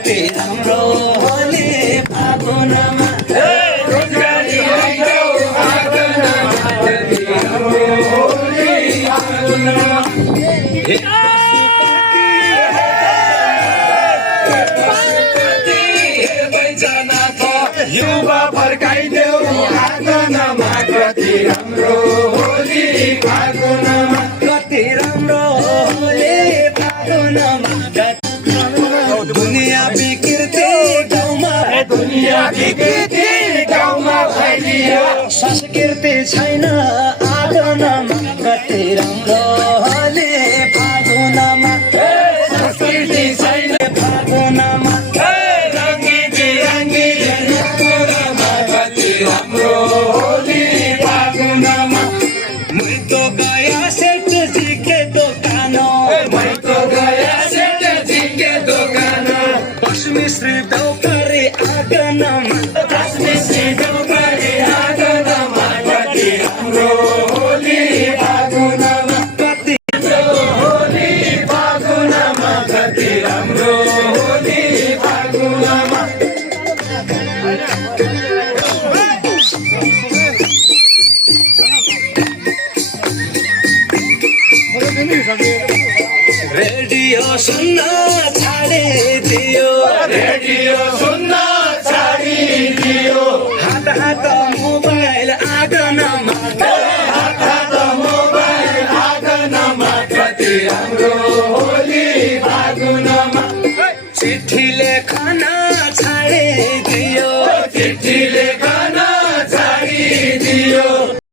कति राम्रो होली फागुनमा रोजगारी आइदेऊ आँगनमा कति राम्रो होली फागुनमा युवा फर्काइदेऊ आँगनमा कति राम्रो होली फागुनमा कति राम्रो होली फागुनमा दुनिया विकृति गाउँमा फैलियो संस्कृति छैन आँगनमा कति राम्रो होली फागुनमा संस्कृति छैन फागुनमा रङ्गी बिरङ्गी कति राम्रो होली फागुनमा मैं तो गया सेठ जी के दोकानो श्री दौकरी आँगनमा श्री दौकरी आँगनमा कति राम्रो होली फागुनमा कति होली फागुनमा कति राम्रो होली फागुनमा रेडियो सुन्न छाडिदियो हात हात मोबाइल आँगनमा कति राम्रो होली फागुनमा चिठी लेखन